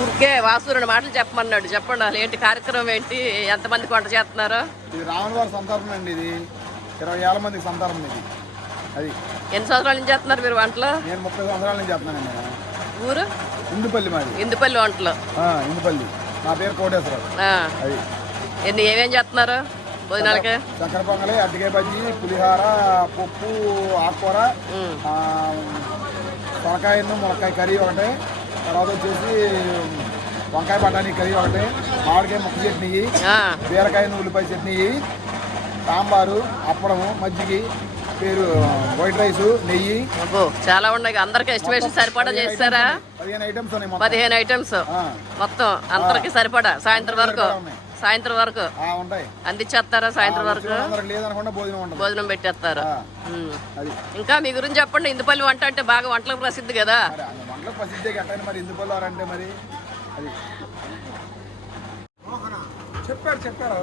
ఊరికే వాసు రెండు మాటలు చెప్పమన్నాడు. చెప్పండి అసలు ఏంటి కార్యక్రమం ఏంటి? ఎంతమందికి వంట చేస్తున్నారు? ఇది రావణ వారి సంతర్పణ అండి ఇది. ఇరవై ఏళ్ళ మందికి సంతర్పణ ఇది. అది. ఎన్ని సంవత్సరాల నుంచి చేస్తున్నారు మీరు వంటలు? నేను ముప్పై సంవత్సరాల నుంచి చెప్తున్నానండి నేను. ఊరు? ఇందుపల్లి మాది. ఇందుపల్లి వంటలు. ఇందుపల్లి. నా పేరు కోటేశ్వరరావు. అది. ఎన్ని ఏమేం చేస్తున్నారు భోజనాలకి? చక్కెర పొంగలి అరటికాయ బజ్జి పులిహార పప్పు ఆకుకూర సొరకాయ మునక్కాయ కర్రీ ఒకటి. తర్వాత వచ్చేసి వంకాయ బఠానీ కర్రీ ఒకటి. మామిడికాయ ముక్క చట్నీ. బీరకాయ ఉల్లిపాయ చట్నీ సాంబారు అప్పడము మజ్జిగి పేరు వైట్ రైస్ నెయ్యి. చాలా ఉన్నాయి. అందరికి ఎస్టిమేషన్ సరిపడా చేస్తారా? పదిహేను ఐటమ్స్. పదిహేను ఐటమ్స్. మొత్తం అందరికి సరిపడా? సాయంత్రం వరకు. సాయంత్రం వరకు? ఉంటాయి. అందించేస్తారా సాయంత్రం వరకు? భోజనం పెట్టేస్తారు. ఇంకా మీ గురించి చెప్పండి ఇందుపల్లి వంట అంటే బాగా వంటలకు ప్రసిద్ధి కదా? వంటలకు ప్రసిద్ధి మరి అంటే మరి. అది. చెప్పారు చెప్పారు.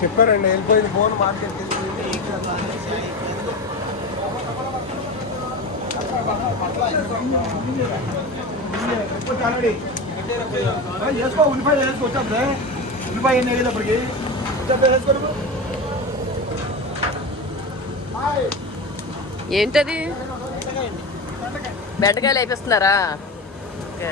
చెప్పారండి వెళ్ళిపోయింది ఫోన్ మార్కెట్కి వేసుకో ఉల్లిపాయ వేసుకో వచ్చాప్పుడే ఉల్లిపాయ ఎన్ని అయ్యేటప్పటికి వచ్చాప్పుడే వేసుకోరు ఏంటది? బెండకాయలు వేపిస్తున్నారా? ఓకే.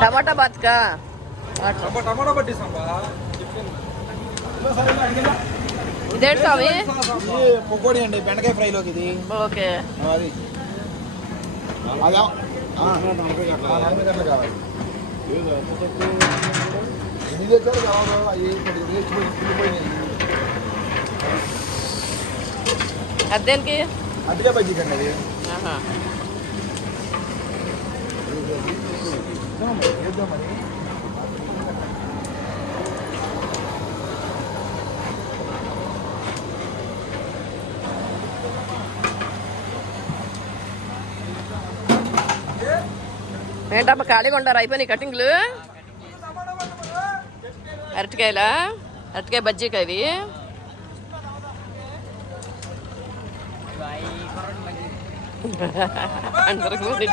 టమాటా బాత్కా? టమాటా పట్టిస్తాంబా ఇదేంటి స్వామి పొగోడి అండి బెండకాయ ఫ్రైలోకి ఇది ఓకే అది అదా నలభై గంటలు కావాలి ఎన్ని తెచ్చారు కావాలి అవి ఇప్పుడు వేసిపోయి కుళ్ళిపోయినాయి అదేనికి అదిగా బజ్జీ కండి అది ఆహా. ఏంటమ్మ ఖాళీగా ఉండారు? అయిపోయినాయి కటింగ్లు అరటికాయలా? అరటికాయ బజ్జీకాయ ఇవి? అందరికి ఉంది.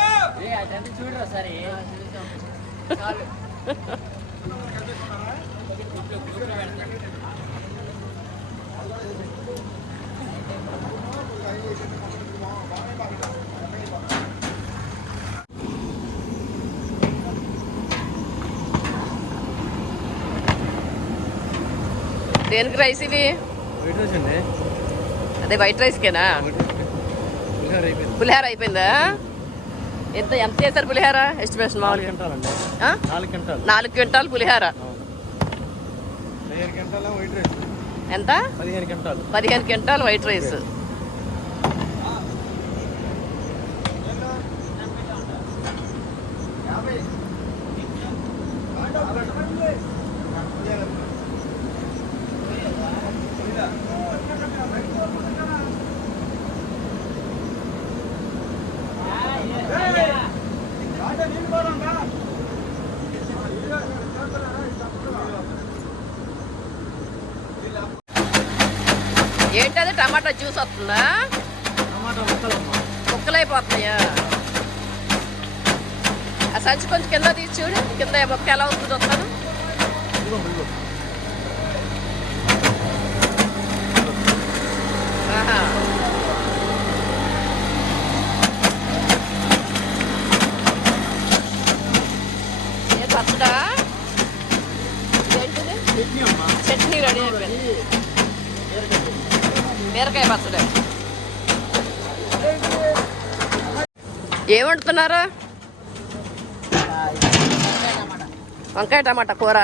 దేనికి రైస్ ఇవి? అదే వైట్ రైస్కేనా పులిహార అయిపోయిందా. ఎంత ఎంత చేశారు పులిహార? ఎస్టిమేషన్ మామూలుగా? నాలుగు క్వింటాల్. పులిహార. ఎంత? పదిహేను క్వింటాల్. వైట్ రైస్ ఏంటది? టమాటా జ్యూస్ వస్తుందా? ముక్కలైపోతున్నాయా? ఆ సంచి కొంచెం కింద తీసి చూడు. కింద మొక్క ఎలా వస్తుందో చూస్తాను ఇదిగో ఇదిగో చట్నీ అమ్మా చట్నీ రెడీ అయిపోయింది బీరకాయ పచ్చడి. ఏం వండుతున్నారు వంకాయ టమాటా కూర?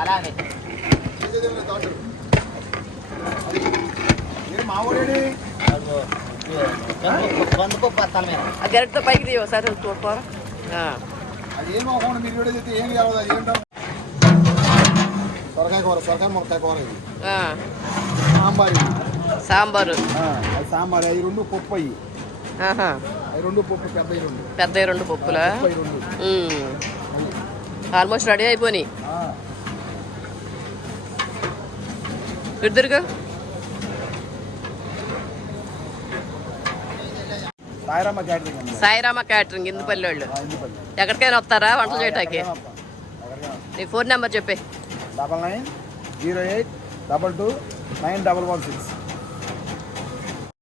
అలాగే. మా ఊరేడి మీరు ఆ గరిటతో పైకి తీయ ఒకసారి కూర ఆ. అది ఏం అవ్వకుండా మీరు వీడియో చెప్తే ఏం కావాలి అది ఏంటో సొరకాయ కూర సొరకాయ ములక్కాయ కూర ఇది. సాంబార్. సాంబారు సాంబార్ అవి రెండు పప్పు అయ్యి రెండు పప్పు పెద్ద రెండు పెద్ద రెండు పప్పులా. ఆల్మోస్ట్ రెడీ అయిపోయి ఆ, ఇద్దరుగా క్యాటరింగ్ సాయిరామ క్యాటరింగ్ ఇందుపల్లి వాళ్ళు. ఎక్కడికైనా వస్తారా వంటలు చేయటానికి? నీ ఫోన్ నెంబర్ చెప్పే. Double nine zero eight double two nine double one six.